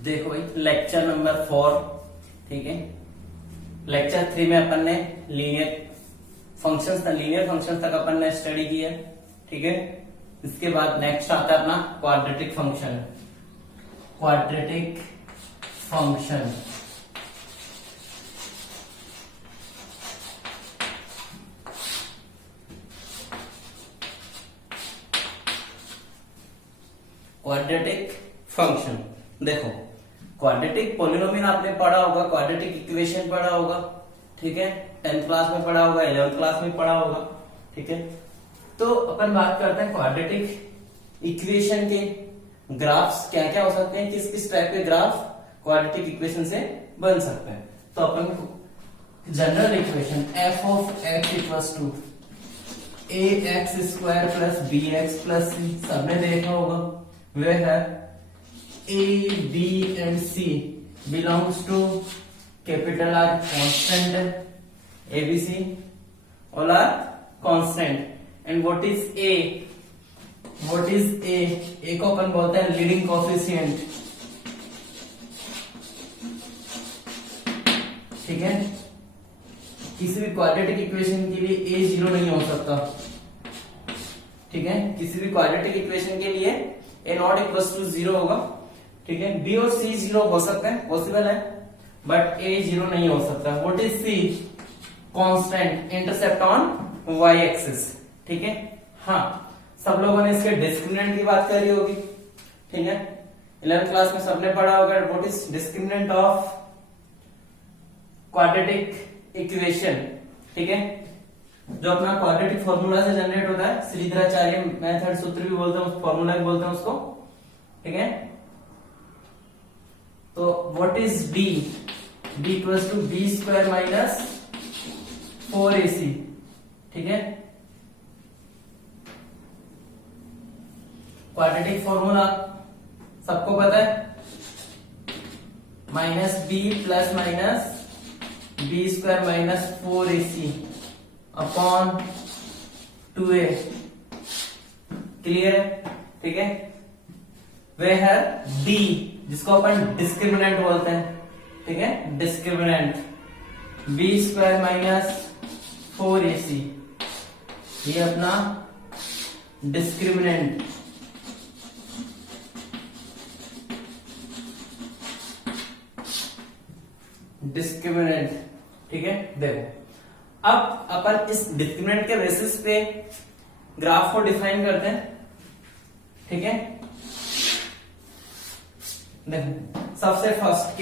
देखो भाई lecture number 4, ठीक है। लेक्चर 3 में अपन ने लीनियर फंक्शंस तक अपन ने स्टडी की है, ठीक है। इसके बाद नेक्स्ट आता है अपना क्वाड्रेटिक फंक्शन। क्वाड्रेटिक फंक्शन देखो, क्वाड्रेटिक पोलिनोमियल आपने पढ़ा होगा, क्वाड्रेटिक इक्वेशन पढ़ा होगा, ठीक है। 10th क्लास में पढ़ा होगा, 11th क्लास में पढ़ा होगा, ठीक है। तो अपन बात करते हैं क्वाड्रेटिक इक्वेशन के ग्राफ्स क्या क्या हो सकते हैं, किस किस टाइप के ग्राफ क्वाड्रेटिक इक्वेशन से बन सकते हैं। तो अपन general equation f of x equals to ax square plus bx plus c सबने देखा होगा। वह है a b and c belongs to capital R constant है, abc all are constant and what is a को अपन बोलते हैं लीडिंग कोफिशिएंट, ठीक है। किसी भी क्वाड्रेटिक इक्वेशन के लिए a 0 नहीं हो सकता, ठीक है। किसी भी क्वाड्रेटिक इक्वेशन के लिए a नॉट इक्वल्स टू 0 होगा, ठीक है। b और c 0 हो सकते हैं, पॉसिबल है, बट a 0 नहीं हो सकता। What is c? Constant intercept on y axis, ठीक है। हाँ, सब लोगों ने इसके डिस्क्रिमिनेंट की बात करी होगी, ठीक है। 11th क्लास में सबने पढ़ा होगा what is discriminant of quadratic equation, ठीक है। जो अपना क्वाड्रेटिक फॉर्मूला से जनरेट होता है, श्रीधराचार्य मेथड सूत्र भी बोलते हैं, फॉर्मूला भी बोलते हैं उसको, ठीक है। तो what is b? b equals to b square minus 4ac, ठीक है। क्वाड्रेटिक फॉर्मूला सबको पता है, minus b plus minus b square minus 4ac upon 2a, clear है, ठीक है। वह है d जिसको अपन डिस्क्रिमिनेंट बोलते हैं, ठीक है। Discriminant b square minus 4ac, ये अपना डिस्क्रिमिनेंट, ठीक है। देखो अब अपन इस डिस्क्रिमिनेंट के बेसिस पे ग्राफ को डिफाइन करते हैं, ठीक है। देखो सबसे फर्स्ट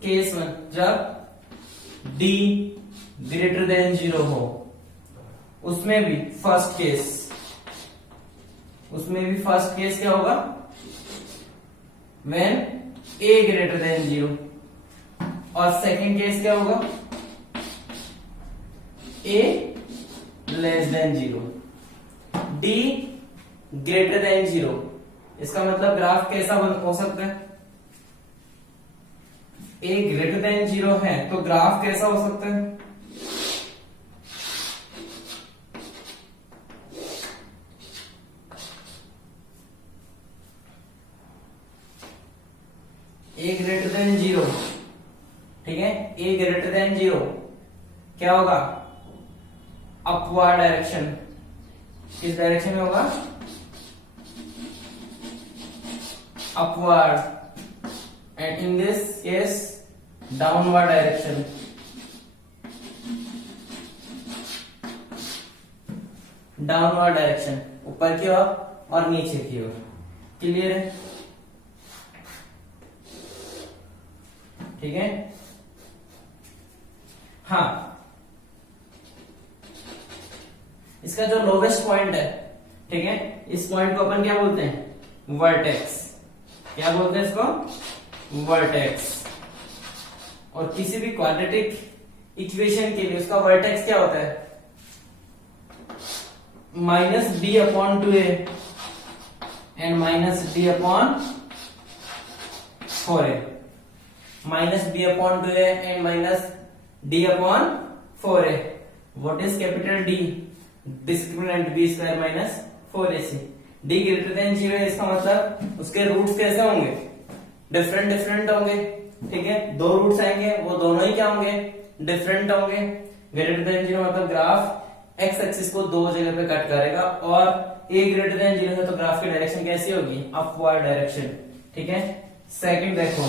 केस वन, जब d ग्रेटर देन 0 हो, उसमें भी फर्स्ट केस क्या होगा? when a ग्रेटर देन 0, और सेकेंड केस क्या होगा? a less than 0, d greater than 0। इसका मतलब ग्राफ कैसा हो सकता है? a ग्रेटर देन 0 है तो ग्राफ कैसा हो सकता है? a ग्रेटर देन 0, ठीक है। a ग्रेटर देन 0 क्या होगा? Upward direction. किस डायरेक्शन में होगा? Upward, and in this case downward direction. Downward direction, ऊपर की ओर और नीचे की ओर, क्लियर है, ठीक है। हाँ, इसका जो लोवेस्ट पॉइंट है, ठीक है, इस पॉइंट को अपन क्या बोलते हैं? वर्टेक्स। क्या बोलते हैं इसको? वर्टेक्स। और किसी भी क्वाड्रेटिक इक्वेशन के लिए उसका वर्टेक्स क्या होता है? Minus b upon 2a and minus d upon 4a, minus b upon 2a and minus d upon 4a। What is capital D? Discriminant b square minus 4ac। D greater than 0 है, इसका मतलब उसके roots कैसे होंगे, different different होंगे, ठीक है। दो रूट्स आएंगे, वो दोनों ही क्या होंगे, डिफरेंट होंगे। ग्रेटर देन 0 मतलब ग्राफ एक्स एक्सिस को दो जगह पे कट करेगा, और ए ग्रेटर देन 0 है तो ग्राफ की डायरेक्शन कैसी होगी, अपवर्ड डायरेक्शन, ठीक है। सेकंड देखो,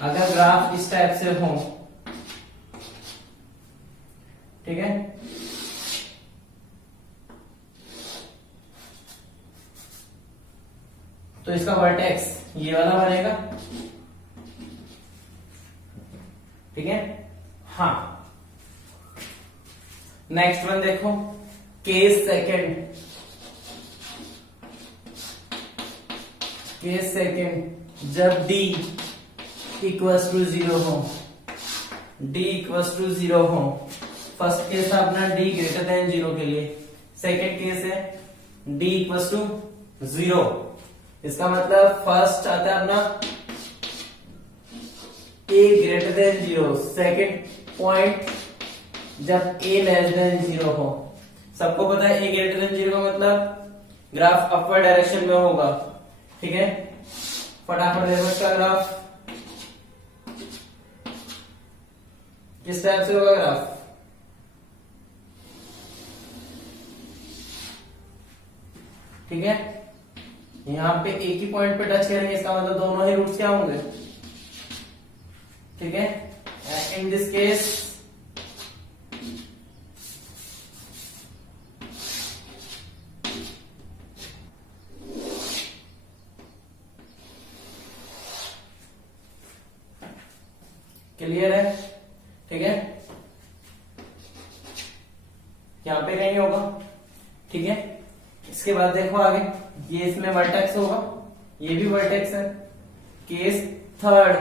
अगर ग्राफ इस टाइप से हो, ठीक है, तो इसका वर्टेक्स ये वाला बनेगा, ठीक है। हाँ, नेक्स्ट वन देखो, केस सेकेंड, जब d इक्वल्स टू 0 हो, d इक्वल्स टू 0 हो। फर्स्ट केस है अपना d ग्रेटर देन 0 के लिए, सेकेंड केस है d इक्वल्स टू 0। इसका मतलब फर्स्ट आता है अपना a greater than 0, second point जब a लेस देन 0 हो। सबको पता है a ग्रेटर देन 0 का मतलब ग्राफ अपवर्ड डायरेक्शन में होगा, ठीक है। फटाफट देखो इसका ग्राफ किस टाइप से होगा ग्राफ, ठीक है। यहां पे एक ही पॉइंट पे टच करेंगे, इसका मतलब दोनों ही रूट्स क्या होंगे, ठीक है। इन दिस केस क्लियर है, ठीक है। यहां पे कहीं होगा, ठीक है। इसके बाद देखो आगे, ये इसमें वर्टेक्स होगा, ये भी वर्टेक्स है। केस थर्ड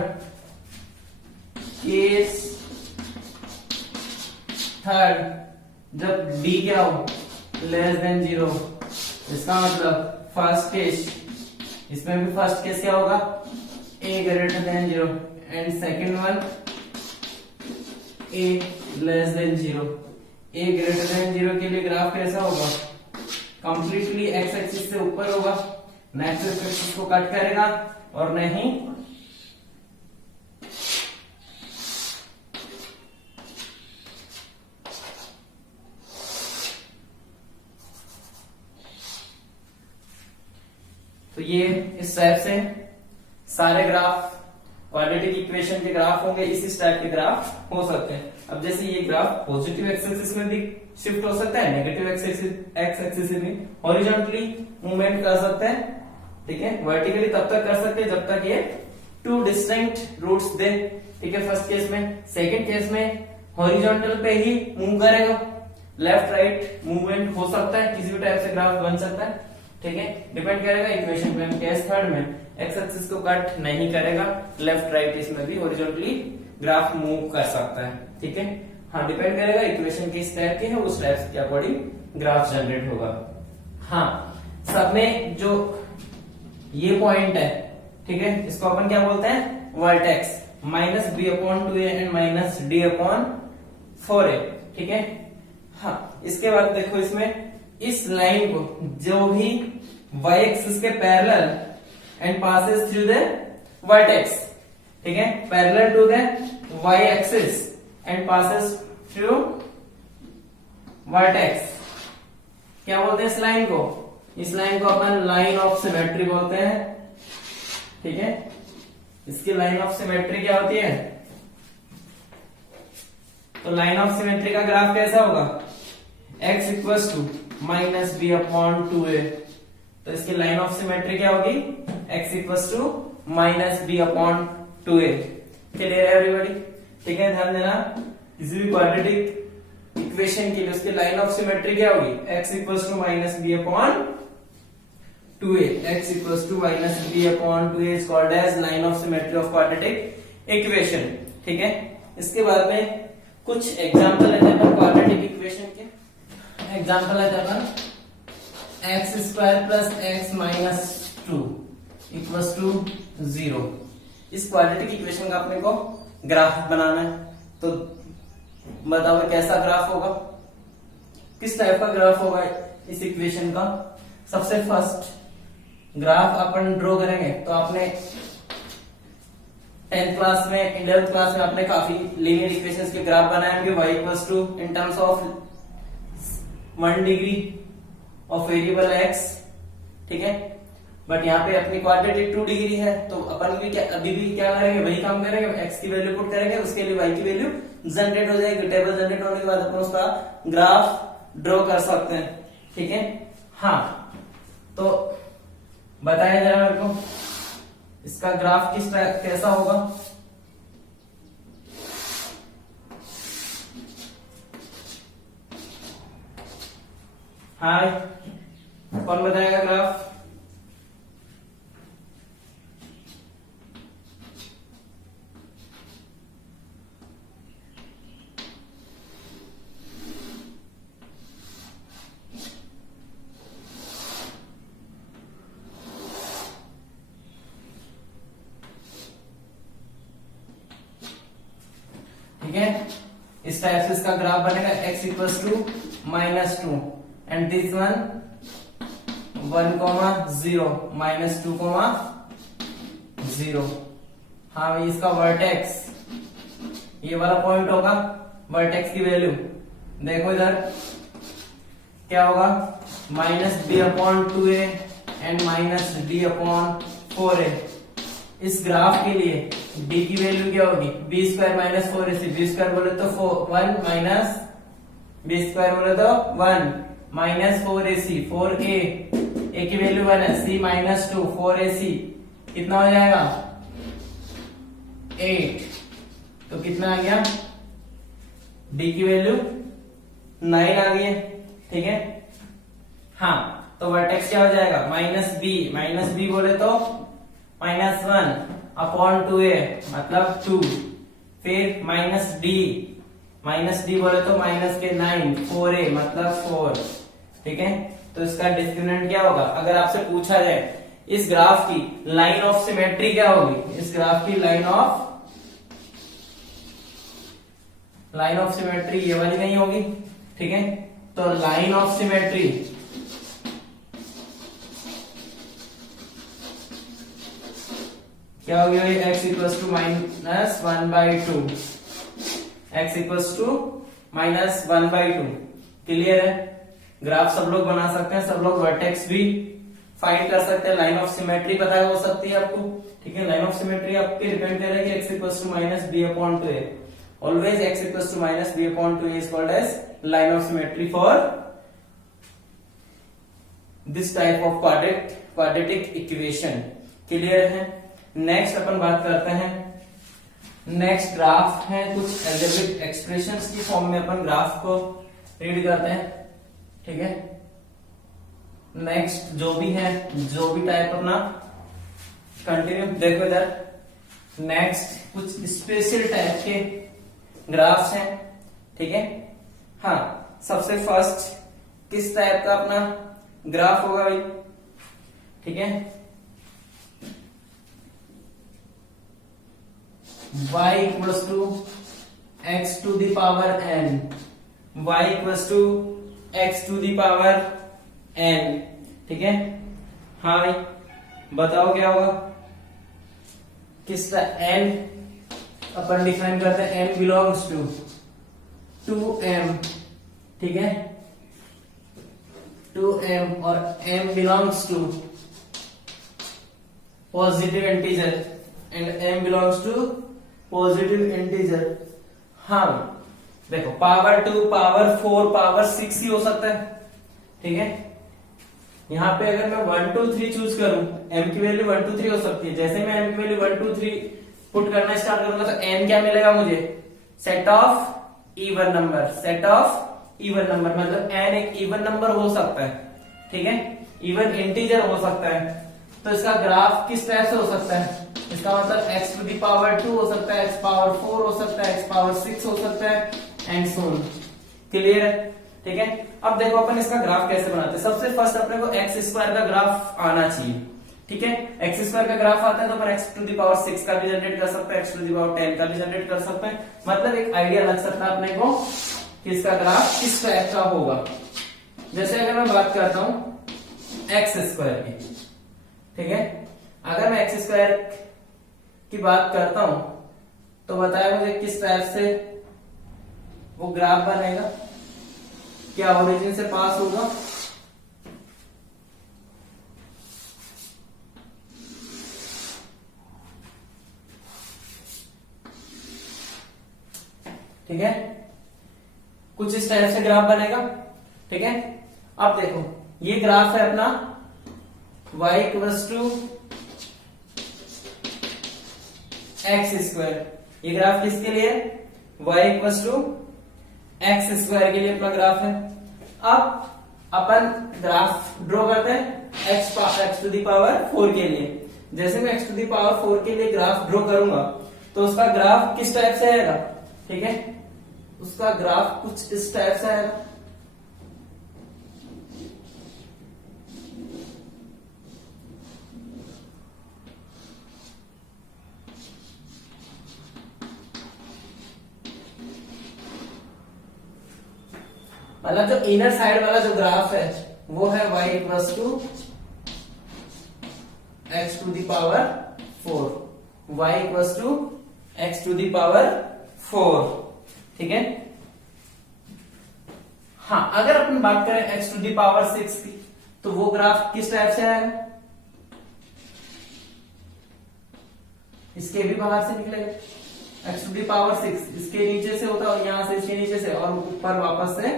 जब d क्या हो, लेस देन 0, इसका मतलब फर्स्ट केस, इसमें भी फर्स्ट केस क्या होगा, a greater than 0, and second one a less than 0। a greater than 0 के लिए ग्राफ कैसा होगा, कंप्लीटली एक्स एक्सिस से ऊपर होगा, नेक्स्ट एक्सिस को कट करेगा, और नहीं तो ये इस टाइप से सारे ग्राफ क्वाड्रेटिक इक्वेशन के ग्राफ होंगे, इस टाइप के ग्राफ हो सकते हैं। अब जैसे ये ग्राफ पॉजिटिव एक्स एक्सिस में भी शिफ्ट हो सकता है, नेगेटिव एक्स एक्सिस में भी हॉरिजॉन्टली मूवमेंट कर सकते हैं, ठीक है। वर्टिकली तब तक कर सकते हैं जब तक ये टू डिस्टिंक्ट रूट्स दे, ठीक है, फर्स्ट केस में। सेकंड केस में हॉरिजॉन्टल पे ही मूव करेगा, लेफ्ट राइट मूवमेंट हो सकता है, किसी भी टाइप से ग्राफ बन सकता है, ठीक है, डिपेंड करेगा इक्वेशन पे। केस थर्ड में एक्स एक्सिस को कट नहीं करेगा, लेफ्ट राइट इसमें भी हॉरिजॉन्टली ग्राफ मूव कर सकता है, ठीक है। हाँ, डिपेंड करेगा इक्वेशन किस टाइप की है, उस टाइप के अकॉर्डिंग ग्राफ जनरेट होगा। हाँ, सब में जो ये पॉइंट है, ठीक है, इसको अपन क्या बोलते हैं, vertex, minus b upon 2a and minus d upon 4a, ठीक है। हाँ, इसके बाद देखो इसमें इस लाइन को जो भी y एक्सिस के parallel and passes through the vertex, ठीक है, parallel to the y axis and passes through vertex, क्या बोलते हैं इस लाइन को, इस लाइन को अपन लाइन ऑफ सिमेट्री बोलते हैं, ठीक है। इसकी लाइन ऑफ सिमेट्री क्या होती है, तो लाइन ऑफ सिमेट्री का ग्राफ कैसा होगा, x equals to minus B upon 2a, तो इसकी लाइन ऑफ सिमेट्री क्या होगी, x equals to minus B upon 2a। Clear है एवरीबॉडी, ठीक है। ध्यान देना, किसी भी क्वाड्रेटिक इक्वेशन के लिए उसकी लाइन ऑफ सिमेट्री क्या होगी, x equals to minus B upon 2a, x equals to minus B upon 2a is called as line of symmetry of quadratic equation, ठीक है। इसके बाद में कुछ एग्जांपल लेते हैं क्वाड्रेटिक इक्वेशन के। एग्जांपल लेते हैं X square plus X minus 2 equals to 0। इस क्वाड्रेटिक इक्वेशन का अपने को ग्राफ बनाना है, तो बताओ कैसा ग्राफ होगा, किस टाइप का ग्राफ होगा इस इक्वेशन का। सबसे फर्स्ट ग्राफ अपन ड्रॉ करेंगे तो आपने 10th क्लास में 11th क्लास में आपने काफी लीनियर इक्वेशंस के ग्राफ बनाए होंगे। y equals to in terms of 1 degree of variable x, ठीक है। बट यहाँ पे अपनी क्वाड्रेटिक 2 डिग्री है, तो अपन भी अभी भी क्या करेंगे, वही काम करेंगे, x की वैल्यू पुट करेंगे, उसके लिए y की वैल्यू जनरेट हो जाएगी। टेबल जनरेट होने के बाद अपन उसका ग्राफ ड्रॉ कर सकते हैं, ठीक है। हाँ, तो बताया जरा मेरे को इसका ग्राफ किस तरह कैसा होगा। हाय, कौन बताएगा ग्राफ? ठीक है, इस टाइप से इसका ग्राफ बनेगा। x equals to -2 and this one 1,0 -2,0। हाँ भाई, इसका वर्टेक्स ये वाला पॉइंट होगा। वर्टेक्स की वैल्यू देखो इधर क्या होगा, -b/2a एंड -d/4a। इस ग्राफ के लिए d की वैल्यू क्या होगी, b² - 4ac। b² बोले तो 1 माइनस b² बोले तो 1 माइनस 4ac, 4a, a की वैल्यू 1 है, c -2 4ac कितना हो जाएगा 8। तो कितना आ गया, d की वैल्यू 9 आ गई है, ठीक है। हाँ, तो वर्टेक्स क्या हो जाएगा, -b बोले तो -1/2a मतलब 2, फिर -d बोले तो माइनस के 9, 4a मतलब 4, ठीक है। तो इसका डिस्क्रिमिनेंट क्या होगा, अगर आपसे पूछा जाए इस ग्राफ की लाइन ऑफ सिमेट्री क्या होगी, इस ग्राफ की लाइन ऑफ सिमेट्री ये वाली नहीं होगी, ठीक है। तो लाइन ऑफ सिमेट्री क्या हो गया, x equals to -1/2, x equals to -1/2। Clear है, ग्राफ सब लोग बना सकते हैं, सब लोग वर्टेक्स भी फाइंड कर सकते हैं, लाइन ऑफ सिमेट्री पता हो सकती है आपको, ठीक है। लाइन ऑफ सिमेट्री आपके डिपेंड कर रहा है कि x equals to -b/2a। Always x equals to -b/2a is called as line of symmetry for this type of quadratic equation. Clear है। नेक्स्ट अपन बात करते हैं, नेक्स्ट ग्राफ है कुछ अलजेब्रिक एक्सप्रेशंस की फॉर्म में अपन ग्राफ को रीड करते हैं, ठीक है। नेक्स्ट जो भी टाइप अपना कंटिन्यू देखो इधर। नेक्स्ट कुछ स्पेशल टाइप के ग्राफ्स हैं, ठीक है। हाँ, सबसे फर्स्ट किस टाइप का अपना ग्राफ होगा भाई, ठीक है। y equals to x to the power n, y equals to x to the power n, ठीक है। हाँ भाई, बताओ क्या होगा, किसका n अपन डिफाइन करते हैं, n बिलोंग्स टू 2m, ठीक है, 2m, और m belongs to positive integer and m belongs to positive integer. हाँ देखो, पावर 2, पावर 4, पावर 6 ही हो सकता है, ठीक है। यहाँ पे अगर मैं 1 2 3 चूज करूं, m की वैल्यू 1 2 3 हो सकती है। जैसे मैं m की वैल्यू 1 2 3 पुट करना स्टार्ट करूंगा तो n क्या मिलेगा मुझे, सेट ऑफ इवन नंबर, मतलब n एक इवन नंबर हो सकता है, ठीक है, इवन इंटीजर हो सकता है। तो इसका ग्राफ किस तरह से हो सकता है, इसका मतलब x टू दी पावर 2 हो सकता है, x पावर 4 हो सकता है, x पावर 6 हो सकता है, एंड सो ऑन। क्लियर है, ठीक है। अब देखो अपन इसका ग्राफ कैसे बनाते हैं। सबसे फर्स्ट अपने को x² का ग्राफ आना चाहिए, ठीक है। x² का ग्राफ आता है तो अपन x टू दी पावर 6 का भी जनरेट कर सकते हैं, x टू दी पावर 10 का भी जनरेट कर सकते हैं। मतलब एक आइडिया लग सकता है अपने को कि इसका ग्राफ किस टाइप का होगा। जैसे अगर मैं बात करता हूं x² की, ठीक है। अगर मैं एक्स स्क्वायर की बात करता हूं तो बताया मुझे किस टाइप से वो ग्राफ बनेगा, क्या ओरिजिन से पास होगा, ठीक है, कुछ इस टाइप से ग्राफ बनेगा। ठीक है, अब देखो ये ग्राफ है अपना y equals to X square. ये ग्राफ किसके लिए है? y equals to X square के लिए अपना ग्राफ है। अब अपन ग्राफ ड्रॉ करते हैं एक्स टू दी पावर 4 के लिए। जैसे मैं एक्स टू दी पावर 4 के लिए ग्राफ ड्रॉ करूंगा तो उसका ग्राफ किस टाइप से आएगा? ठीक है, उसका ग्राफ कुछ इस टाइप से आएगा। मतलब जो इनर साइड वाला जो ग्राफ है वो है y equals to X to the power 4, y equals to X to the power 4। ठीक है, हाँ अगर अपन बात करें एक्स टू दी पावर 6 की तो वो ग्राफ किस टाइप से आएगा? इसके भी बाहर से निकलेगा, एक्स टू दी पावर 6 इसके नीचे से होता है और यहां से इसके नीचे से और ऊपर वापस से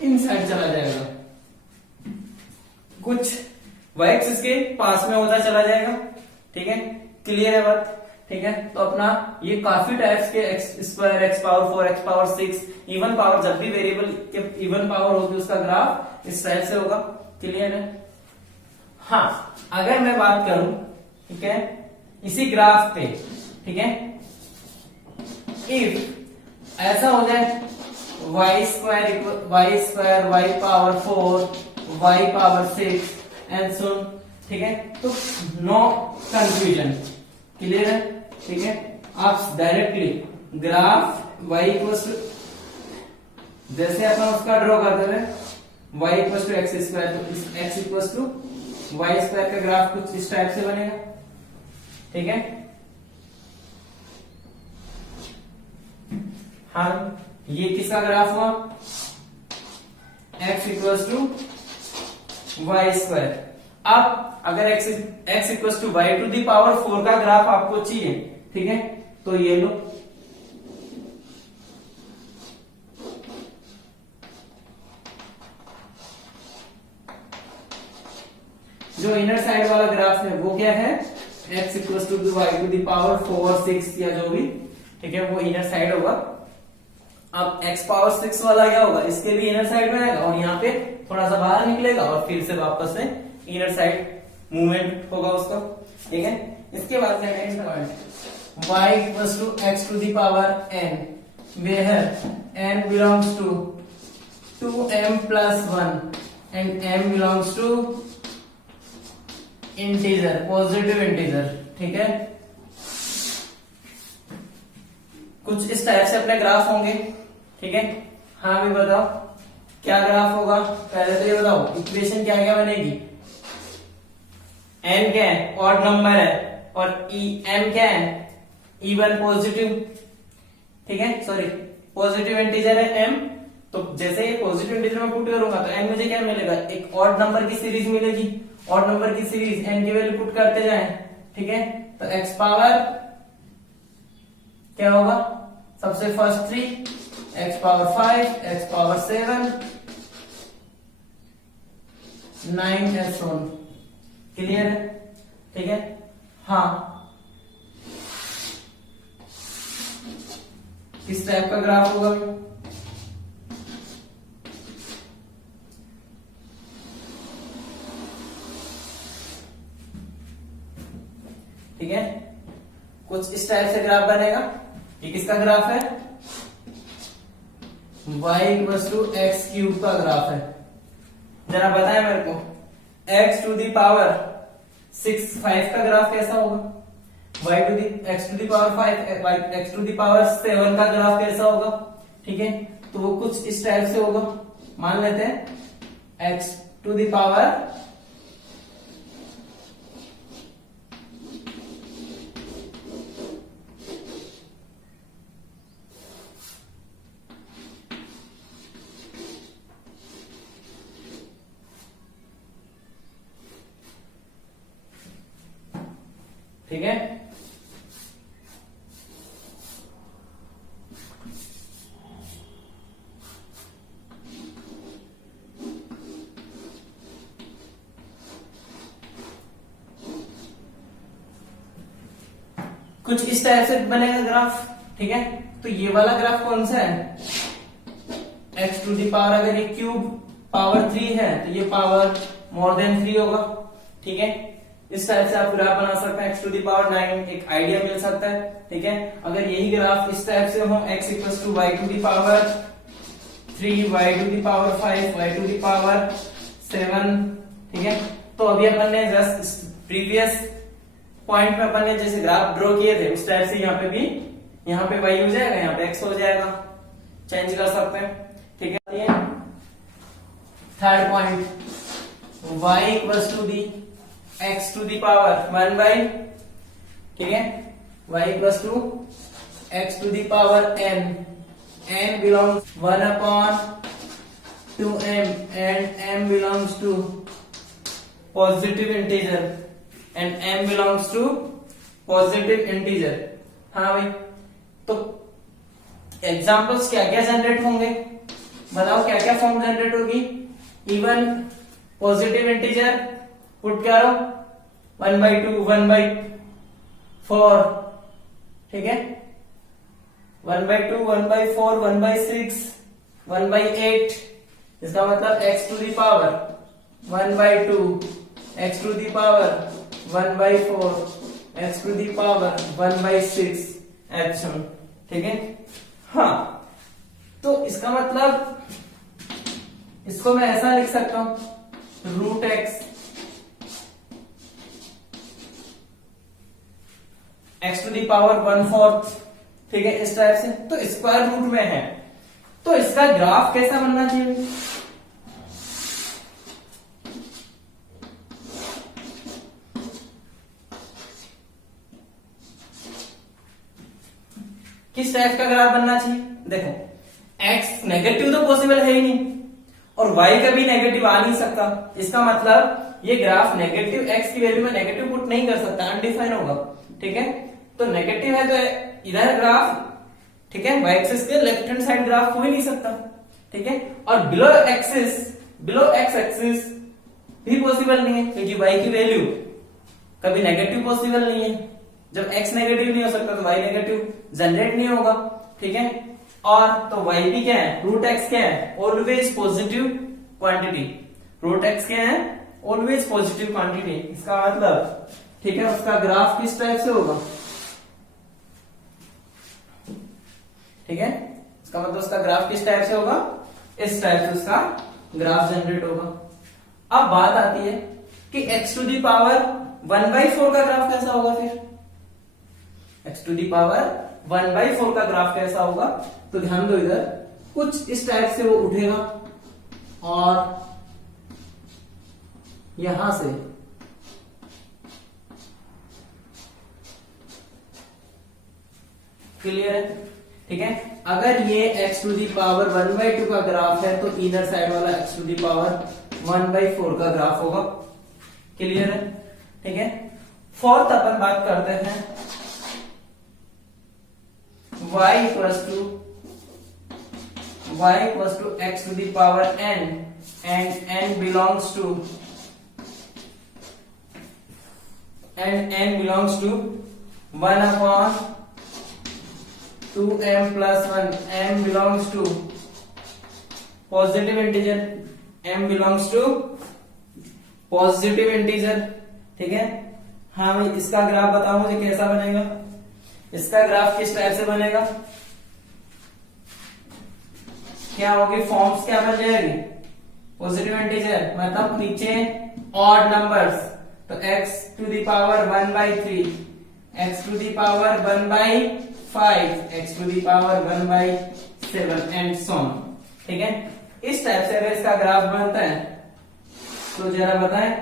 इन साइड चला जाएगा। कुछ y एक्सिस के पास में होता चला जाएगा। ठीक है, क्लियर है बात? ठीक है, तो अपना ये काफी टाइप्स के x square, x power 4, x power 6, even power, जब भी वेरिएबल के इवन पावर होगी उसका ग्राफ इस टाइप से होगा। क्लियर है? हाँ, अगर मैं बात करूं, ठीक है, इसी ग्राफ पे, ठीक है, इफ ऐसा हो जाए y square y power 4 y power 6 and so, ठीक है, तो नो कंफ्यूजन। क्लियर है? ठीक है, आप directly graph y equals to, जैसे अपन उसका ड्रॉ करते हैं y equals to X square, तो x equals to Y square का ग्राफ कुछ इस टाइप से बनेगा। ठीक है, हाँ ये किसका ग्राफ हुआ? x equals to Y square. अब अगर x equals to Y to the power 4 का ग्राफ आपको चाहिए, ठीक है, तो ये लो, जो इनर साइड वाला ग्राफ है वो क्या है? x equals to Y to the power 4 6 या जो भी, ठीक है, वो इनर साइड होगा। अब x पावर 6 वाला क्या होगा? इसके भी इनर साइड में आएगा और यहाँ पे थोड़ा सा बाहर निकलेगा और फिर से वापस से इनर साइड मूवमेंट होगा उसका। ठीक है, इसके बाद y equals to X to the power n, where n belongs to 2m plus 1 and m belongs to इंटीजर, पॉजिटिव इंटीजर। ठीक है, कुछ इस टाइप से अपने ग्राफ होंगे। ठीक है, हाँ भी बताओ क्या ग्राफ होगा? पहले तो ये बताओ इक्वेशन क्या क्या बनेगी? n क्या है? ऑड नंबर है, और m क्या है? Even positive. ठीक है, सॉरी पॉजिटिव इंटीजर है m, तो जैसे ये पॉजिटिव इंटीजर में पुट करूंगा तो n मुझे क्या मिलेगा? एक ऑड नंबर की सीरीज मिलेगी। ऑड नंबर की सीरीज n की वैल्यू पुट करते जाएं। ठीक है, तो x पावर क्या होगा? सबसे first 3, x power 5, x power 7, 9 and so on. Clear है? ठीक है, हाँ किस टाइप का ग्राफ होगा? ठीक है, कुछ इस टाइप से ग्राफ बनेगा। ये किसका ग्राफ है? y equals to X cube का ग्राफ है। जरा बताएं मेरे को, x टू दी पावर 5 का ग्राफ कैसा होगा? y to the x to the power 5, x to the power 7 का ग्राफ कैसा होगा? ठीक है, तो वो कुछ इस टाइप से होगा। मान लेते हैं x टू दी पावर ठीक है। कुछ इस टाइप से बनेगा ग्राफ, ठीक है। तो ये वाला ग्राफ कौन सा है, x टू दी पावर, अगर ये क्यूब पावर 3 है तो ये पावर मोर देन 3 होगा, ठीक है। इस टाइप से आप ग्राफ बना सकते हैं, x टू दी पावर 9, एक आइडिया मिल सकता है, ठीक है। अगर यही ग्राफ इस टाइप से हो, x equals to y to the power 3, y to the power 5, y to the power 7, ठीक है। तो अभी अपन ने जस्ट प्रीवियस पॉइंट में अपन ने जैसे ग्राफ ड्रॉ किए थे उस टाइप से यहाँ पे भी, यहाँ पे y हो जाएगा, यहाँ पे x हो जाएगा, चेंज कर सकते हैं, ठीक है। Third point, y equals to the x to the power 1 by, ठीक है, y equals to x to the power n, n belongs 1 upon 2m and m belongs to positive integer and m belongs to positive integer। हाँ भाई, तो examples क्या क्या generate होंगे, बताओ क्या क्या फॉर्म जनरेट होगी। इवन पॉजिटिव इंटीजर पुट करो 1/2, 1/4, ठीक है, 1/2, 1/4, 1/6, 1/8, इसका मतलब x to the power 1/2, x to the power 1/4, x to the power 1/6 epsilon, ठीक है। हाँ, तो इसका मतलब इसको मैं ऐसा लिख सकता हूं, root X, x to the power 1/4, ठीक है, इस टाइप से। तो स्क्वायर रूट में है, तो इसका ग्राफ कैसा बनना चाहिए, किस टाइप का ग्राफ बनना चाहिए। देखो, x नेगेटिव तो पॉसिबल है ही नहीं और y का भी नेगेटिव आ नहीं सकता, इसका मतलब ये ग्राफ नेगेटिव x की वैल्यू में नेगेटिव पुट नहीं कर सकता, अनडिफाइन होगा, ठीक है। तो नेगेटिव है तो इधर ग्राफ, ठीक है, y एक्सिस के लेफ्ट हैंड साइड ग्राफ हो ही नहीं सकता, ठीक है। और बिलो x एक्सिस भी पॉसिबल नहीं है, क्योंकि y की वैल्यू कभी नेगेटिव पॉसिबल नहीं है। जब x नेगेटिव नहीं हो सकता तो y नेगेटिव जनरेट नहीं होगा, ठीक है। और तो y भी क्या है, रूट x क्या है, always positive quantity, root x क्या है, ऑलवेज पॉजिटिव क्वांटिटी, इसका मतलब, ठीक है, उसका ग्राफ किस टाइप से होगा, ठीक है, इसका मतलब उसका ग्राफ किस टाइप से होगा, इस टाइप से उसका ग्राफ जनरेट होगा। अब बात आती है कि x टू दी पावर 1/4 का ग्राफ कैसा होगा, फिर x टू दी पावर 1/4 का ग्राफ कैसा होगा। तो ध्यान दो, इधर कुछ इस टाइप से वो उठेगा और यहां से क्लियर है, ठीक है। अगर ये x टू दी पावर 1/2 का ग्राफ है तो इनर साइड वाला x टू दी पावर 1/4 का ग्राफ होगा, क्लियर है, ठीक है। फोर्थ अपन बात करते हैं, y equals to x to the power n and n belongs to 1 upon 2m plus 1, m belongs to positive integer, m belongs to positive integer, ठीक है। हाँ भाई, इसका ग्राफ बताओ मुझे कैसा बनेगा, इसका ग्राफ किस टाइप से बनेगा, क्या होगी, फॉर्म्स क्या बन जाएगी, पॉजिटिव इंटीजर मतलब नीचे ऑड नंबर्स, तो x to the power 1/3, x to the power 1/5, x to the power 1/7 and so on, ठीक है। इस टाइप से अगर इसका ग्राफ बनता है तो जरा बताएं,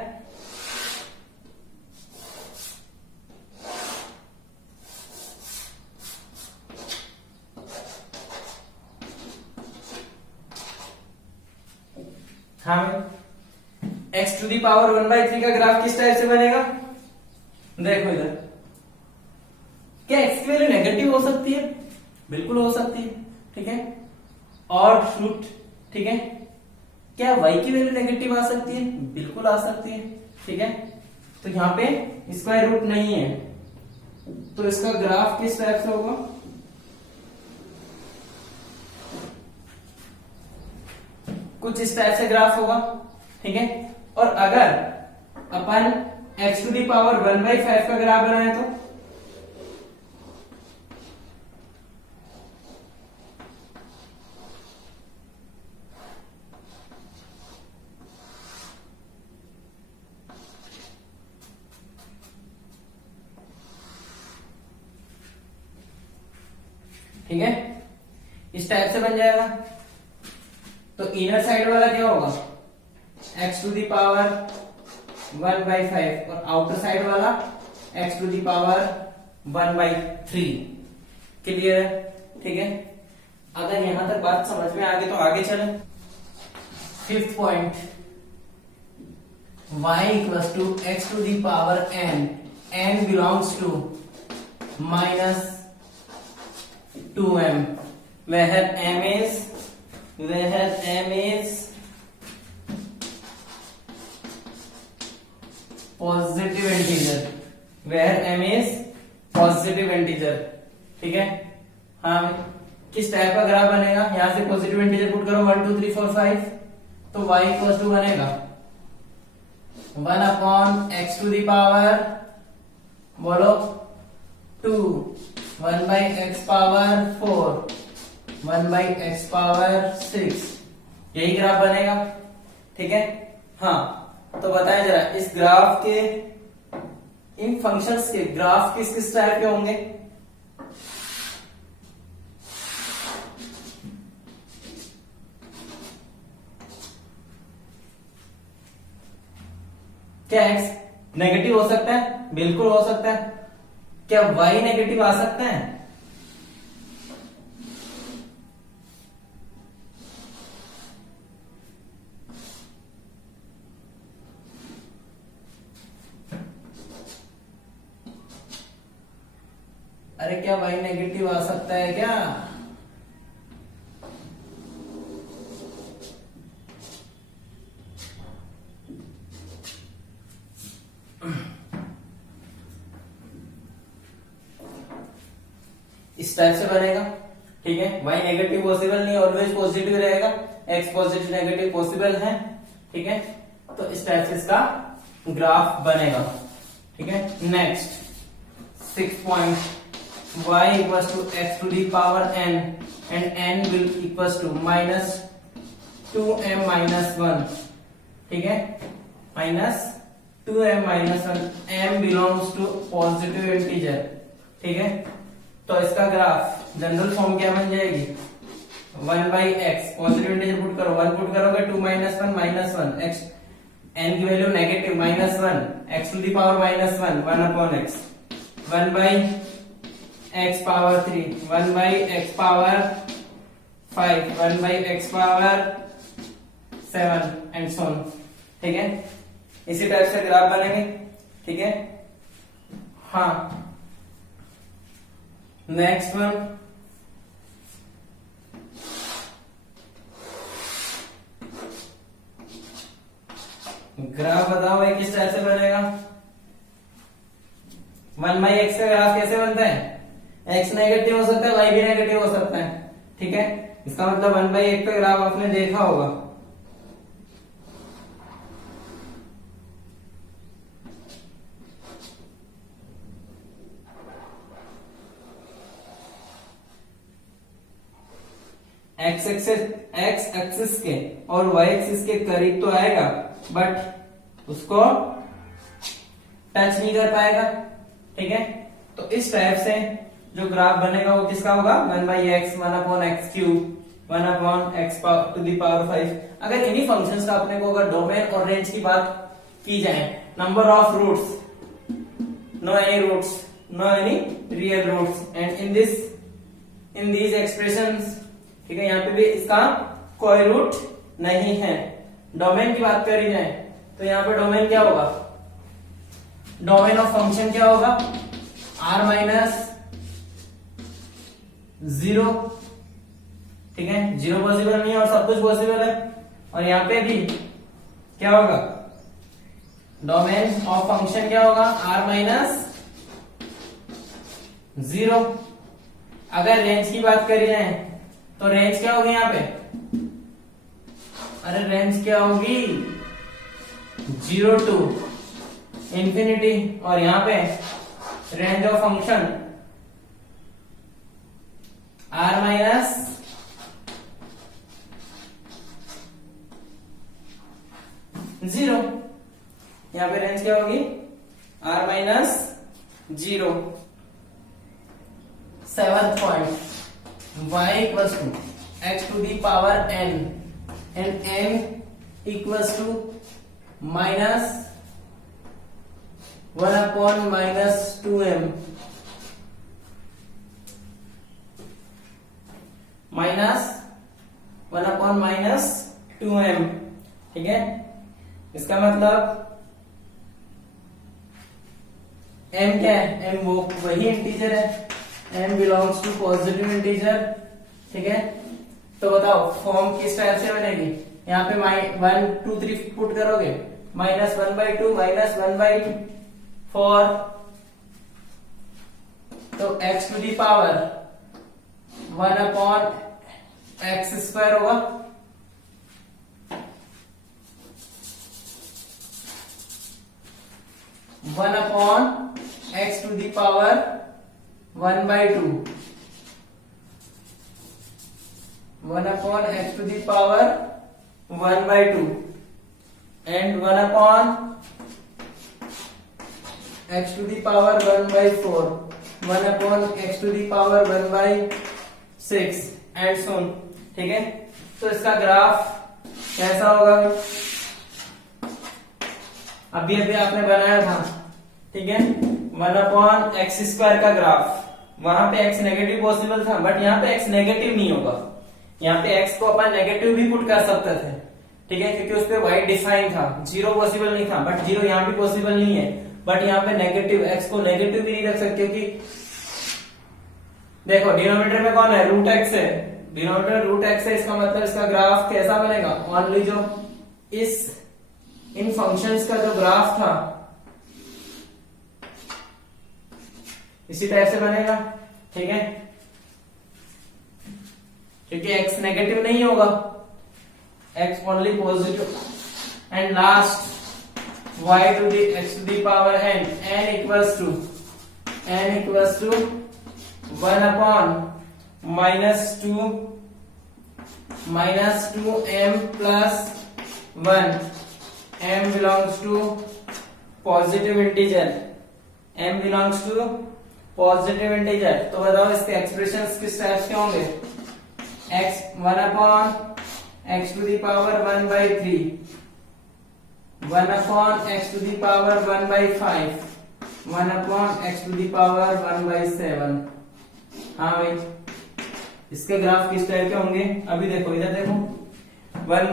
हाँ, x टू दी पावर 1/3 का ग्राफ किस टाइप से बनेगा, देखो इधर क्या x की वैल्यू नेगेटिव हो सकती है? बिल्कुल हो सकती है, ठीक है। ऑड रूट, ठीक है। क्या y की वैल्यू नेगेटिव आ सकती है? बिल्कुल आ सकती है, ठीक है। तो यहाँ पे स्क्वायर रूट नहीं है, तो इसका ग्राफ किस टाइप से होगा? कुछ इस टाइप से ग्राफ होगा, ठीक है। और अगर अपन x टू दी पावर 1/5 का ग्राफ बनाए तो ठीक है, इस टाइप से बन जाएगा। तो इनर साइड वाला क्या होगा? x टू दी पावर 1/5 और आउटर साइड वाला x to the power 1/3। Clear है, ठीक है। अगर यहां तक बात समझ में आ गई तो आगे चले। Fifth point, y equals to x to the power n belongs to -2m where m is positive integer, where m is positive integer, ठीक है। हाँ, किस टाइप का ग्राफ बनेगा? यहां से पॉजिटिव इंटीजर पुट करो 1 2 3 4 5, तो y इक्वल टू बनेगा 1/x टू दी पावर, बोलो 2, 1/x पावर 4, 1/x पावर 6, यही ग्राफ बनेगा, ठीक है। हाँ, तो बताएं जरा इस ग्राफ के, इन फंक्शंस के ग्राफ किस किस टाइप के होंगे? क्या x नेगेटिव हो सकता है? बिल्कुल हो सकता है। क्या y नेगेटिव आ सकता है? अरे क्या y नेगेटिव आ सकता है क्या? इस टाइप से बनेगा, ठीक है। y नेगेटिव पॉसिबल नहीं, ऑलवेज पॉजिटिव रहेगा। x पॉजिटिव नेगेटिव पॉसिबल है, ठीक है। तो इस टाइप से इसका ग्राफ बनेगा, ठीक है। Next 6 point, y equals to x to the power n and n will equals to -2m - 1, ठीक है। -2m - 1, m belongs to positive integer, ठीक है। तो इसका ग्राफ जनरल फॉर्म क्या बन जाएगी? 1/x, पॉजिटिव इंटीजर पुट करो, 1 पुट करोगे 2 - 1 x, n की value negative -1, x to the power -1, 1/x, 1/x power 3, 1/x power 5, 1/x power 7 and so on, ठीक है। इसी टाइप से ग्राफ बनेंगे, ठीक है। हाँ, नेक्स्ट वन, ग्राफ बताओ भाई किस टाइप से बनेगा? 1/x का ग्राफ कैसे बनता है? x नेगेटिव हो सकता है, y भी नेगेटिव हो सकता है, ठीक है। इसका मतलब 1/x का ग्राफ आपने देखा होगा। x एक्सिस के और y एक्सिस के करीब तो आएगा, बट उसको टच नहीं कर पाएगा, ठीक है। तो इस टाइप से जो ग्राफ बनेगा वो किसका होगा? 1/x, 1/x3, 1/x to the power 5। अगर इन्हीं फंक्शंस का अपने को अगर डोमेन और रेंज की बात की जाए, number of roots, no any roots, no any real roots, and in these expressions, ठीक है, यहाँ पे भी इसका कोई रूट नहीं है। डोमेन की बात करी जाए तो यहाँ पे डोमेन क्या होगा? डोमेन ऑफ फंक्शन क्या होगा? r - 0, ठीक है, 0 पॉसिबल नहीं है और सब कुछ पॉसिबल है। और यहाँ पे भी क्या होगा, डोमेन ऑफ फंक्शन क्या होगा, r माइनस 0। अगर रेंज की बात करी जाए तो रेंज क्या होगी यहाँ पे, अरे रेंज क्या होगी 0 to इंफिनिटी, और यहाँ पे range of function r minus 0। यहाँ पे रेंज क्या होगी r minus 0। 7th point, y equals to x to the power n and n equals to minus 1 upon minus 2m, minus 1 upon minus 2m, ठीक है। इसका मतलब m क्या है, m वो वही इंटीजर है, m belongs to positive integer, ठीक है। तो बताओ फॉर्म किस टाइप से बनेगी, यहाँ पे 1 2 3 पुट करोगे, माइनस 1/2 माइनस 1/4, तो x to the power 1 upon X square होगा, one upon X to the power 1/2, 1 upon x to the power 1/2 and 1 upon x to the power 1/4, 1 upon x to the power 1/6 and so on, ठीक है। तो इसका graph कैसा होगा, अभी अभी आपने बनाया था, ठीक है, 1 upon x स्क्वायर का ग्राफ, वहां पे x नेगेटिव पॉसिबल था बट यहाँ पे x नेगेटिव नहीं होगा, यहाँ पे x को अपन नेगेटिव भी पुट कर सकते थे, ठीक है, क्योंकि उस पे y डिफाइन था, 0 पॉसिबल नहीं था, बट 0 यहाँ भी पॉसिबल नहीं है, बट यहाँ पे नेगेटिव x को नेगेटिव भी नहीं रख सकते, क्योंकि देखो डिनोमिनेटर में कौन है, रूट x है, डिनोमिनेटर रूट x है, इसका मतलब इसका ग्राफ कैसा बनेगा, ओनली जो इन फंक्शंस का जो ग्राफ था इसी टाइप से बनेगा, ठीक है, क्योंकि x नेगेटिव नहीं होगा, x only positive, and last y to the x to the power n equals to 1 upon minus 2m plus 1, m belongs to positive integer, m belongs to positive integer. तो बताओ इसके expressions किस type के होंगे, x 1 upon x to the power 1/3, 1 upon x to the power 1/5, 1 upon x to the power 1/7। हाँ भाई, इसके graph किस टाइप के होंगे, अभी देखो इधर देखो, 1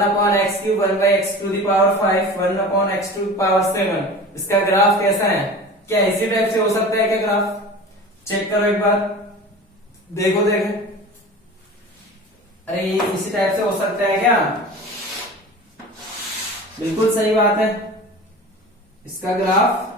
upon x cube 1/x to the power 5, 1 upon x to the power 7, इसका ग्राफ कैसा है, क्या इसी टाइप से हो सकता है क्या ग्राफ, चेक करो एक बार, देखो देखे, अरे ये इसी टाइप से हो सकता है क्या, बिल्कुल सही बात है, इसका ग्राफ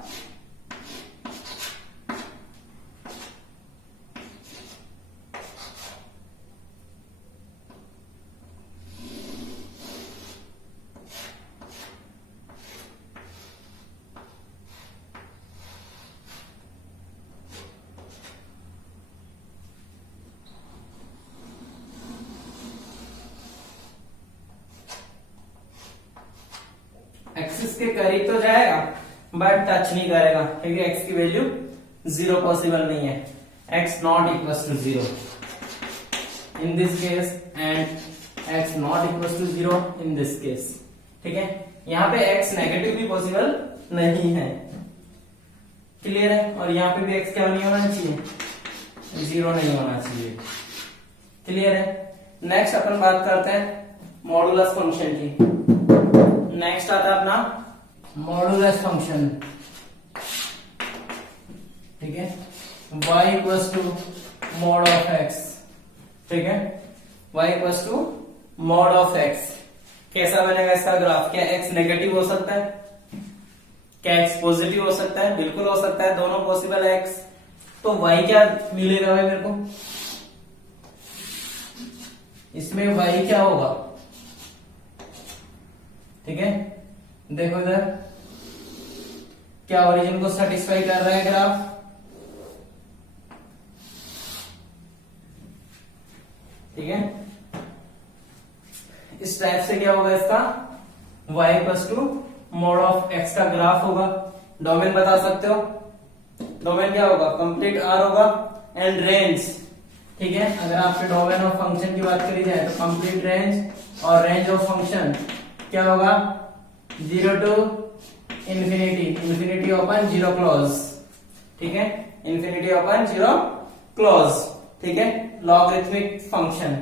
एक्सिस के करीब तो जाएगा बट टच नहीं करेगा, क्योंकि x की वैल्यू 0 पॉसिबल नहीं है, x not equals to 0 in this case and x not equals to 0 in this case, ठीक है। यहाँ पे x नेगेटिव भी पॉसिबल नहीं है, क्लियर है, और यहाँ पे भी x क्या नहीं होना चाहिए, 0 नहीं होना चाहिए, क्लियर है। नेक्स्ट अपन बात करते हैं मॉडुलस फंक्शन की, नेक्स्ट आता है अपना मॉडुलस फंक्शन, ठीक है। y equals to mod of x, ठीक है, y equals to mod of x। कैसा बनेगा इसका ग्राफ? क्या x नेगेटिव हो सकता है? क्या x पॉजिटिव हो सकता है? बिल्कुल हो सकता है, दोनों पॉसिबल है x। तो y क्या मिलेगा भाई मेरे को? इसमें y क्या होगा? ठीक है, देखो इधर क्या ओरिजिन को सेटिस्फाई कर रहा है ग्राफ, ठीक है। इस टाइप से क्या होगा इसका? y equals to mod of x का ग्राफ होगा। डोमेन बता सकते हो? डोमेन क्या होगा? कंप्लीट R होगा एंड रेंज, ठीक है। अगर आपके डोमेन ऑफ फंक्शन की बात करी जाए तो कंप्लीट रेंज, और रेंज ऑफ फंक्शन क्या होगा? 0 to infinity, infinity open 0 close, ठीक है, इंफिनिटी ओपन 0 क्लोज, ठीक है। Logarithmic function,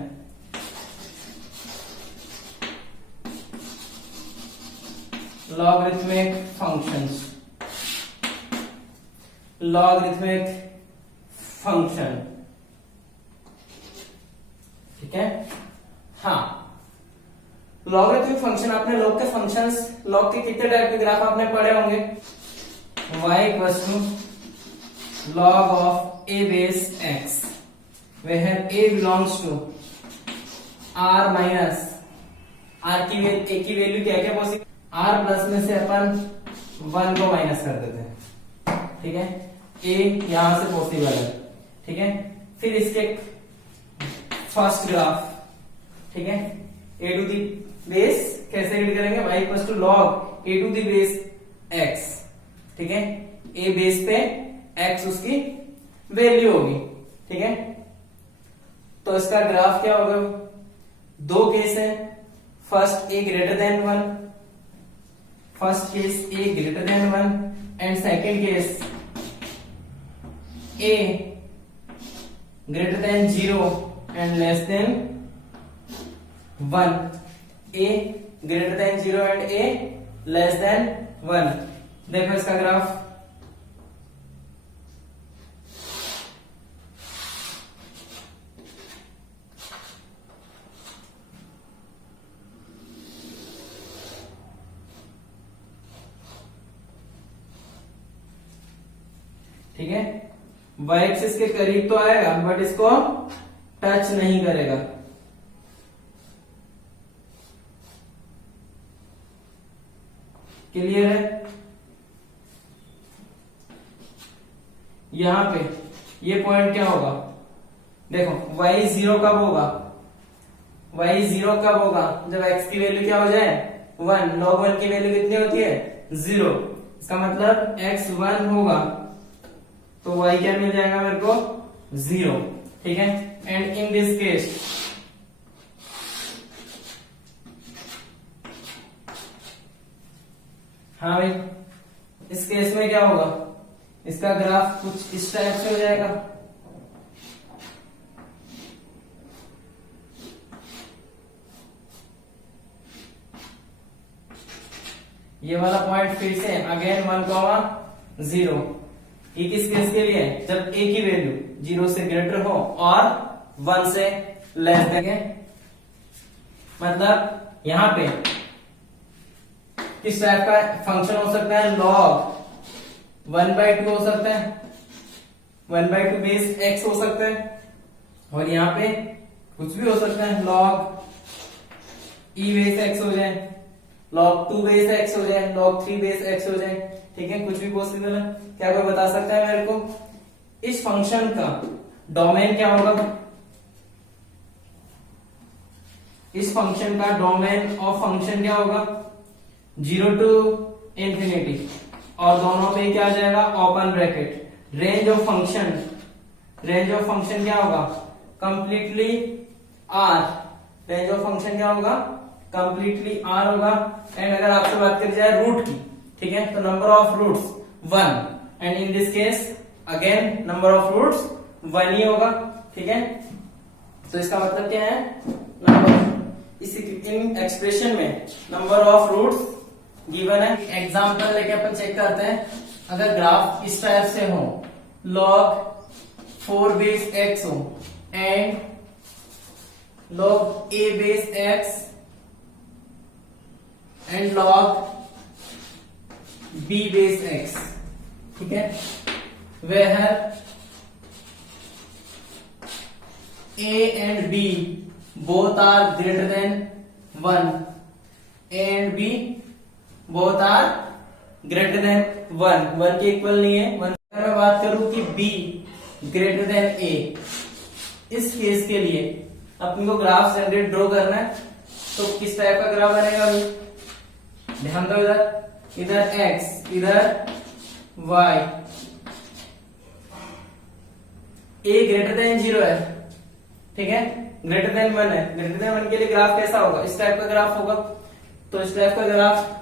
logarithmic functions, logarithmic function, ठीक है। हाँ, लॉगरिथमिक फंक्शन आपने लॉग के फंक्शंस, लॉग के कितने टाइप के ग्राफ आपने पढ़े होंगे? y equals to log of a base x, where a belongs to r minus r की a की वैल्यू क्या क्या पॉसिबल? r प्लस में से अपन 1 को माइनस कर देते हैं, ठीक है। a यहां से पॉसिबल है, ठीक है। फिर इसके फर्स्ट ग्राफ, ठीक है, a टू दी बेस कैसे रीड करेंगे? y equals to log a to the base x, ठीक है। a बेस पे x उसकी वैल्यू होगी, ठीक है। तो इसका ग्राफ क्या होगा? दो केस है, first a greater than 1, first case a greater than 1 and second case a greater than 0 and less than 1, a greater than 0 and a less than 1। देखो इसका ग्राफ, ठीक है। y एक्सिस के करीब तो आएगा बट इसको टच नहीं करेगा, क्लियर है? यहां पे ये पॉइंट क्या होगा? देखो y 0 कब होगा? y 0 कब होगा? जब x की वैल्यू क्या हो जाए? 1। log 1 की वैल्यू कितनी होती है? 0। इसका मतलब x 1 होगा तो y क्या मिल जाएगा मेरे को? 0, ठीक है। एंड इन दिस केस हाँ भाई, इस केस में क्या होगा? इसका ग्राफ कुछ इस टाइप से हो जाएगा, ये वाला पॉइंट फिर से अगेन 1,0। ये किस केस के लिए? जब a की वैल्यू 0 से ग्रेटर हो और 1 से लेस दें। मतलब यहां पे किस टाइप का फंक्शन हो सकता है? log 1/2 हो सकता है, 1/2 बेस x हो सकता है, और यहाँ पे कुछ भी हो सकता है, log e बेस x हो जाए, log 2 बेस x हो जाए, log 3 बेस x हो जाए, ठीक है, कुछ भी पॉसिबल है। क्या कोई बता सकता है मेरे को इस फंक्शन का डोमेन क्या होगा? इस फंक्शन का डोमेन ऑफ फंक्शन क्या होगा? 0 टू इंफिनिटी, और दोनों पे क्या आ जाएगा? Open bracket. Range of function, range of function क्या होगा? Completely R. Range of function क्या होगा? कंप्लीटली आर होगा। एंड अगर आपसे बात करी जाए रूट की, ठीक है, तो number of roots 1, and in this case again number of roots 1 ही होगा, ठीक है। तो इसका मतलब क्या है? नंबर इस इन एक्सप्रेशन में नंबर ऑफ रूट्स गिवन है। एग्जांपल लेके अपन चेक करते हैं। अगर ग्राफ इस टाइप से हो, log 4 बेस x हो and log a base x and log b base x, ठीक है, where a and b both are greater than 1 and b both are greater than 1 के इक्वल नहीं है। 1 अगर मैं बात करूं कि b ग्रेटर देन a, इस केस के लिए अपने को ग्राफ जनरेट ड्रॉ करना है, तो किस टाइप का ग्राफ बनेगा अभी ध्यान दो, इधर x इधर y, a ग्रेटर देन 0 है, ठीक है, ग्रेटर देन 1 है। ग्रेटर देन 1 के लिए ग्राफ कैसा होगा, इस टाइप का ग्राफ होगा। तो इस टाइप का ग्राफ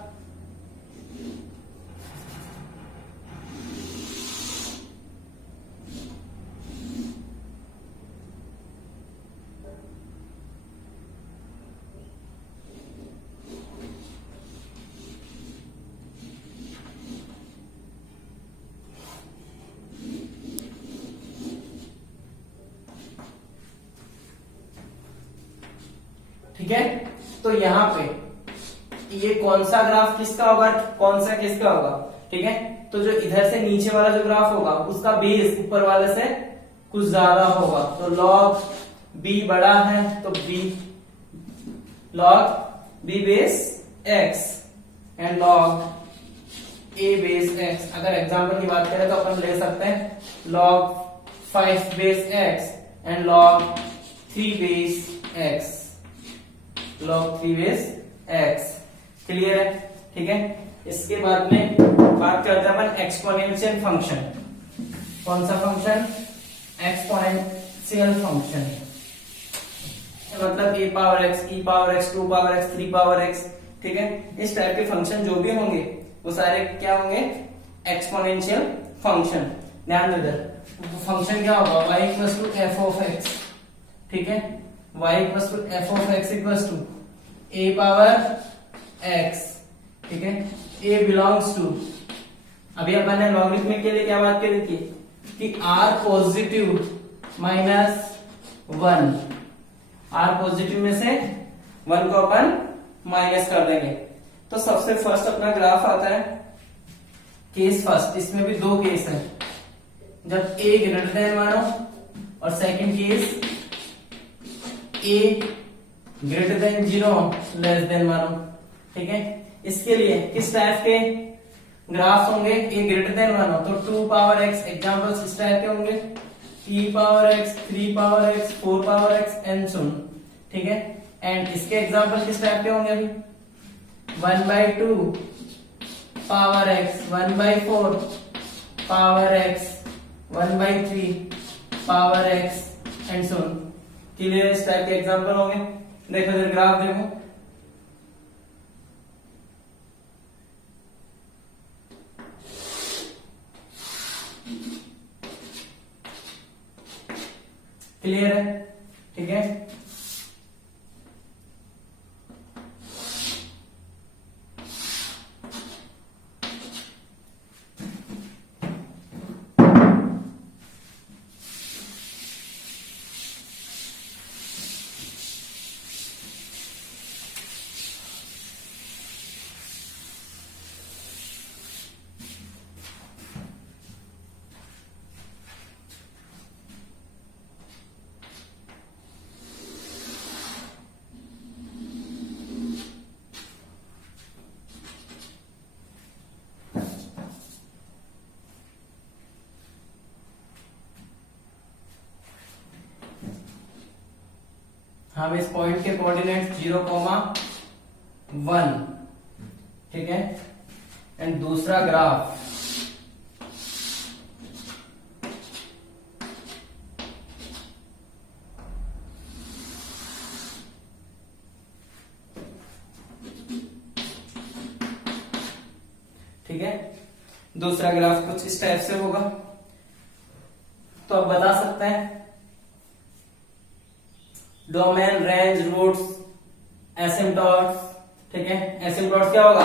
ठीक है। तो यहाँ पे ये कौन सा ग्राफ किसका होगा, कौन सा किसका होगा, ठीक है। तो जो इधर से नीचे वाला जो ग्राफ होगा उसका बेस ऊपर वाले से कुछ ज्यादा होगा, तो log b बड़ा है तो b log b base x and log a base x। अगर एग्जांपल की बात करें तो अपन ले सकते हैं log 5 base x and log 3 base x, log 3 base x। Clear है, ठीक है। इसके बाद में बात करते हैं अपन एक्सपोनेंशियल फंक्शन। कौन सा फंक्शन, एक्सपोनेंशियल फंक्शन, मतलब a power x, e power x, 2 power x, 3 power x, ठीक है। इस टाइप के फंक्शन जो भी होंगे वो सारे क्या होंगे, एक्सपोनेंशियल फंक्शन। ध्यान दो, इधर फंक्शन क्या होगा, y equals to f of x, ठीक है, y equals to f of x equals to a power x, ठीक है, a बिलोंग्स टू, अभी अपन ने लॉगरिथमिक के लिए क्या बात करी थी कि r positive minus 1, r positive में से 1 को अपन माइनस कर देंगे। तो सबसे फर्स्ट अपना ग्राफ आता है केस फर्स्ट, इसमें भी दो केस है, जब a ग्रेटर देन मानो और second case a greater than 0 less then मानो, ठीक है। इसके लिए किस टाइप के ग्राफ होंगे, a ग्रेटर देन मानो तो 2 पावर x, एग्जांपल्स इस टाइप के होंगे, e power x, 3 power x, 4 power x and so on, ठीक है। एंड इसके एग्जांपल किस टाइप के होंगे, अभी 1/2 power x, 1/4 power x, 1/3 power x and so on. Clear, इस टाइप के एग्जांपल होंगे। देखो इधर ग्राफ देखो, क्लियर है, ठीक है। हम इस पॉइंट के कोऑर्डिनेट 0,1, ठीक है, एंड दूसरा ग्राफ ठीक है, दूसरा ग्राफ कुछ इस टाइप से होगा। तो आप बता सकते हैं डोमेन, रेंज, रूट्स, एसिम्पटॉट्स, ठीक है। एसिम्पटॉट्स क्या होगा,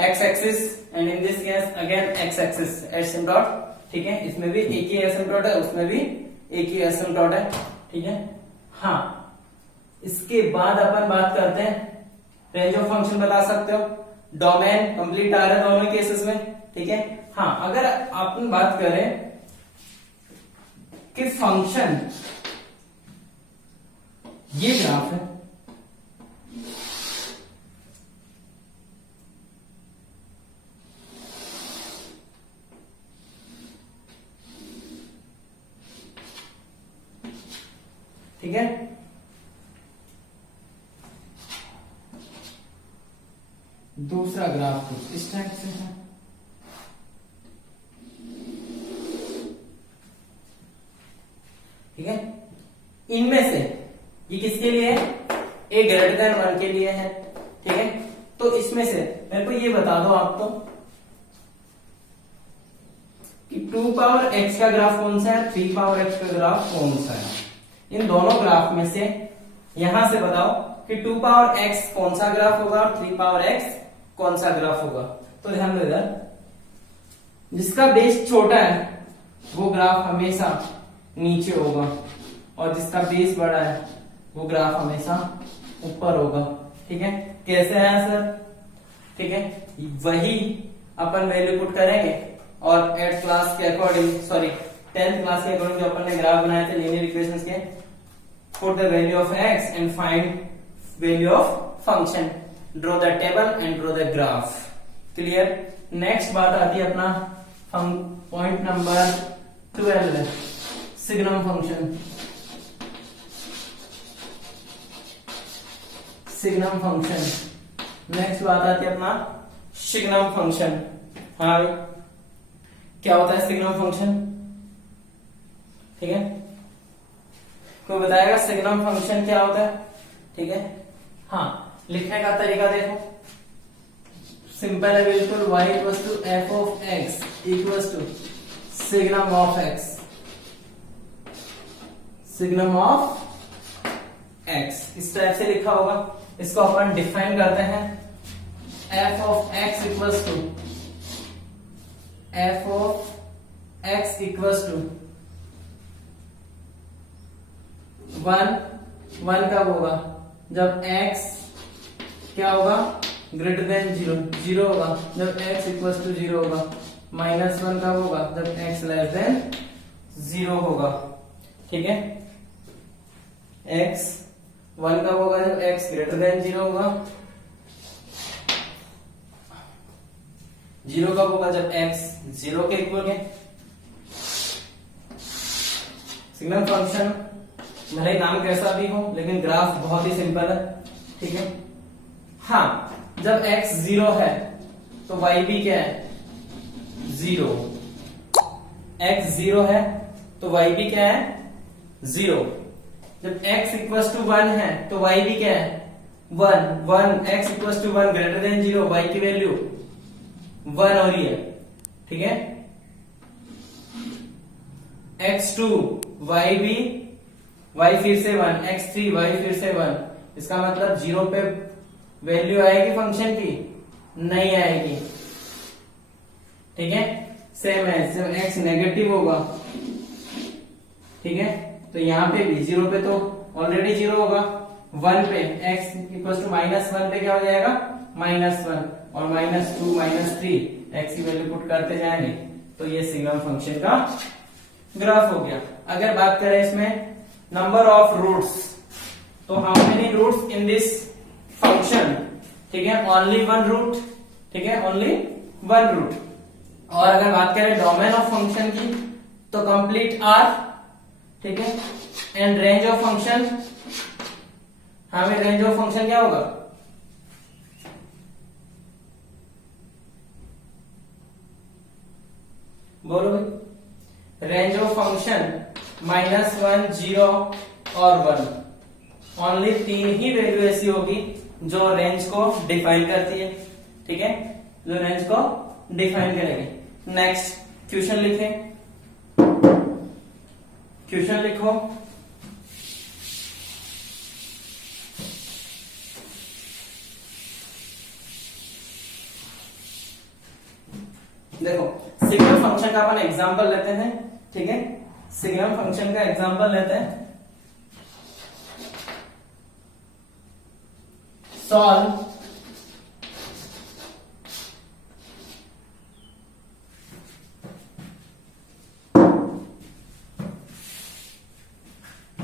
X axis and in this case again X axis, asymptote ठीक है, इसमें भी एक ही एसिम्पटोट है, उसमें भी एक ही एसिम्पटोट है, ठीक है। हाँ, इसके बाद अपन बात करते हैं रेंज ऑफ फंक्शन। बता सकते हो, डोमेन कंप्लीट आ रहा है दोनों केसेस में, ठीक है। हाँ, अगर अपन बात करें कि फंक्शन ये ग्राफ है, ठीक है। दूसरा ग्राफ कुछ इस टाइप से है, ठीक है। इनमें से ये किसके लिए है? ए ग्रेटर देन 1 के लिए है, ठीक है। तो इसमें से मेरे को ये बता दो आप तो कि 2 पावर x का ग्राफ कौन सा है, 3 पावर x का ग्राफ कौन सा है। इन दोनों ग्राफ में से यहां से बताओ कि 2 पावर x कौन सा ग्राफ होगा और 3 पावर x कौन सा ग्राफ होगा। तो ध्यान दो इधर, जिसका बेस छोटा है वो ग्राफ हमेशा नीचे होगा और जिसका बेस बड़ा है वो ग्राफ हमेशा ऊपर होगा, ठीक है। कैसे है सर? ठीक है, वही अपन वैल्यू पुट करेंगे और 8th क्लास के अकॉर्डिंग, सॉरी 10th क्लास के अकॉर्डिंग जो अपन ने ग्राफ बनाए थे लीनियर इक्वेशंस के, put the value of x and find value of function, draw the table and draw the graph. Clear. Next बात आती है अपना point number 12, signum function. Signum function, next बात आती है अपना सिग्नम फंक्शन। हाँ, क्या होता है सिग्नम फंक्शन? ठीक है, कोई बताएगा सिग्नम फंक्शन क्या होता है? ठीक है, हाँ, लिखने का तरीका देखो, सिंपल है बिल्कुल। y equals to F of X equals to signum of X, signum of X, इस टाइप से लिखा होगा। इसको अपन डिफाइन करते हैं, F of X equals to, F of X equals to 1 कब होगा? जब x क्या होगा? ग्रेटर देन 0 होगा। जब x इक्वल्स टू 0 होगा। -1 कब होगा? जब x लेस देन 0 होगा, ठीक है। x 1 कब होगा? जब x ग्रेटर देन 0 होगा। 0 कब होगा? जब x 0 के इक्वल है। सिग्नल फंक्शन भले नाम कैसा भी हो लेकिन ग्राफ बहुत ही सिंपल है, ठीक है। हाँ, जब x 0 है तो y भी क्या है? 0। x 0 है तो y भी क्या है? 0। जब x इक्वल्स टू 1 है तो y भी क्या है? 1। x equals to 1 greater than 0, y की वैल्यू 1 हो रही है, ठीक है। x2 y भी, y फिर से 1, x3 y फिर से 1, इसका मतलब 0 पे वैल्यू आएगी फंक्शन की? नहीं आएगी, ठीक है। सेम है, जब x नेगेटिव होगा, ठीक है, तो यहां पे भी 0 पे तो ऑलरेडी 0 होगा। 1 पे x इक्वल टू -1 पे क्या हो जाएगा? -1 और -2 -3 x की वैल्यू पुट करते जाएंगे तो ये सिग्नल फंक्शन का ग्राफ हो गया। अगर बात करें इसमें नंबर ऑफ रूट्स, तो how many roots in this function? ठीक है, ओनली 1 रूट, ठीक है, ओनली 1 रूट। और अगर बात करें डोमेन ऑफ फंक्शन की तो कंप्लीट R, ठीक है, एंड रेंज ऑफ फंक्शन, हमें रेंज ऑफ फंक्शन क्या होगा? बोलो भाई। रेंज ऑफ फंक्शन -1, 0 और 1, ओनली 3 ही वैल्यू ऐसी होगी जो रेंज को डिफाइन करती है, ठीक है, जो रेंज को डिफाइन करेगी। नेक्स्ट क्वेश्चन लिखें, क्वेश्चन लिखो। देखो सिग्नम फंक्शन का अपन एग्जांपल लेते हैं, ठीक है, सिग्नम फंक्शन का एग्जांपल लेते हैं। सॉल्व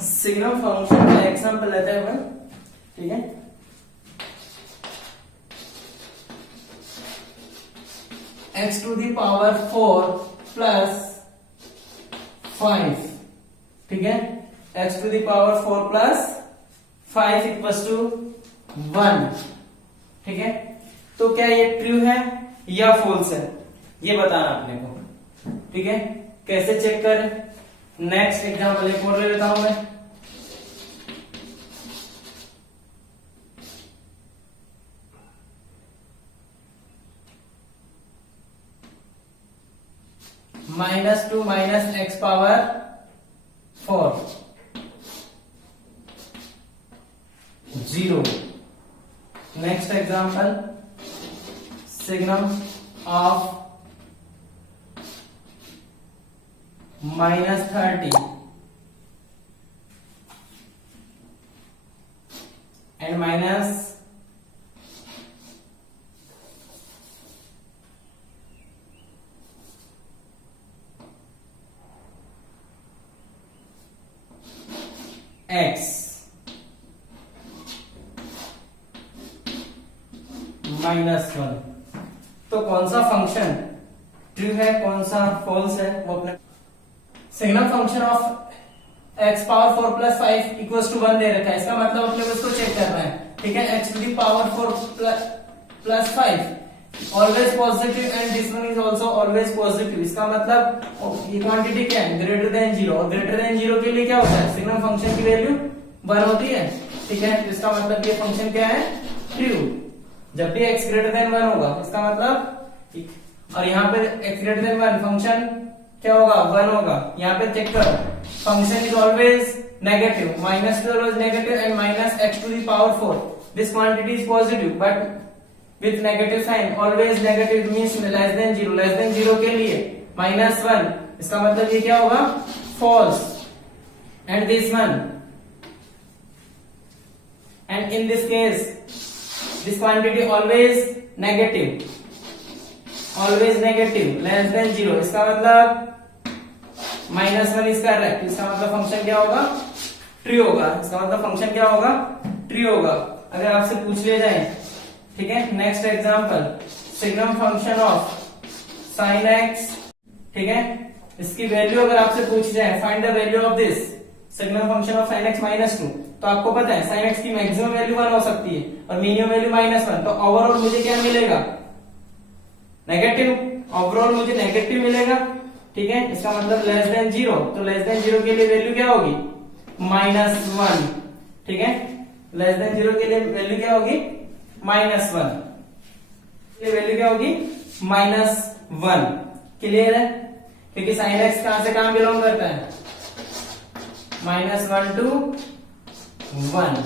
सिग्नम फंक्शन का एग्जांपल लेते हैं अपन, ठीक है। x to the power 4 plus 5, ठीक है, x to the power 4 plus 5 equals to 1, ठीक है। तो क्या ये ट्रू है या फॉल्स है, ये बताना अपने को, ठीक है। कैसे चेक करें, नेक्स्ट एग्जांपल एक और ले लेता हूं मैं। -2 minus x power 4 0। Next example, signum of -30 and minus x -1। तो कौन सा फंक्शन ट्रू है, कौन सा फॉल्स है, वो अपने signum function of x power 4 plus 5 equals to 1 दे रखा है। इसका मतलब अपने को इसको चेक करना है, ठीक है। x to the power 4 plus 5 always positive and this one is also always positive. इसका मतलब ये क्वांटिटी क्या है, ग्रेटर देन 0, और ग्रेटर देन 0 के लिए क्या होता है, सिग्नम फंक्शन की वैल्यू 1 होती है, ठीक है। तो इसका मतलब ये फंक्शन क्या है, ट्रू। जब भी x ग्रेटर देन 1 होगा, इसका मतलब, और यहाँ पे x ग्रेटर देन 1 फंक्शन क्या होगा, 1 होगा। यहाँ पे चेक करो, function is always negative, -2 always negative and minus x to the power 4, this quantity is positive but with negative sign, always negative means less than 0, less than 0 के लिए -1, इसका मतलब ये क्या होगा, false. And this one, and in this case this quantity always negative, always negative, less than 0, इसका मतलब -1 is correct. इसका मतलब फंक्शन क्या होगा, ट्रू होगा। इसका मतलब फंक्शन क्या होगा, ट्रू होगा, अगर आपसे पूछ लिया जाए, ठीक है। Next example, signum function of sin x, ठीक है। इसकी वैल्यू अगर आपसे पूछ जाए, find the value of this signum function of sin x -2, तो आपको पता है sin x की मैक्सिमम वैल्यू 1 हो सकती है और मिनिमम वैल्यू -1, तो ओवरऑल मुझे क्या मिलेगा, नेगेटिव, ओवरऑल मुझे नेगेटिव मिलेगा, ठीक है। इसका मतलब लेस देन 0, तो लेस देन 0 के लिए वैल्यू क्या होगी, -1, ठीक है। लेस देन 0 के लिए वैल्यू क्या होगी, -1, ये वैल्यू क्या होगी, -1। क्लियर है, क्योंकि sin x कहां से कहां बिलोंग करता है, -1 to 1।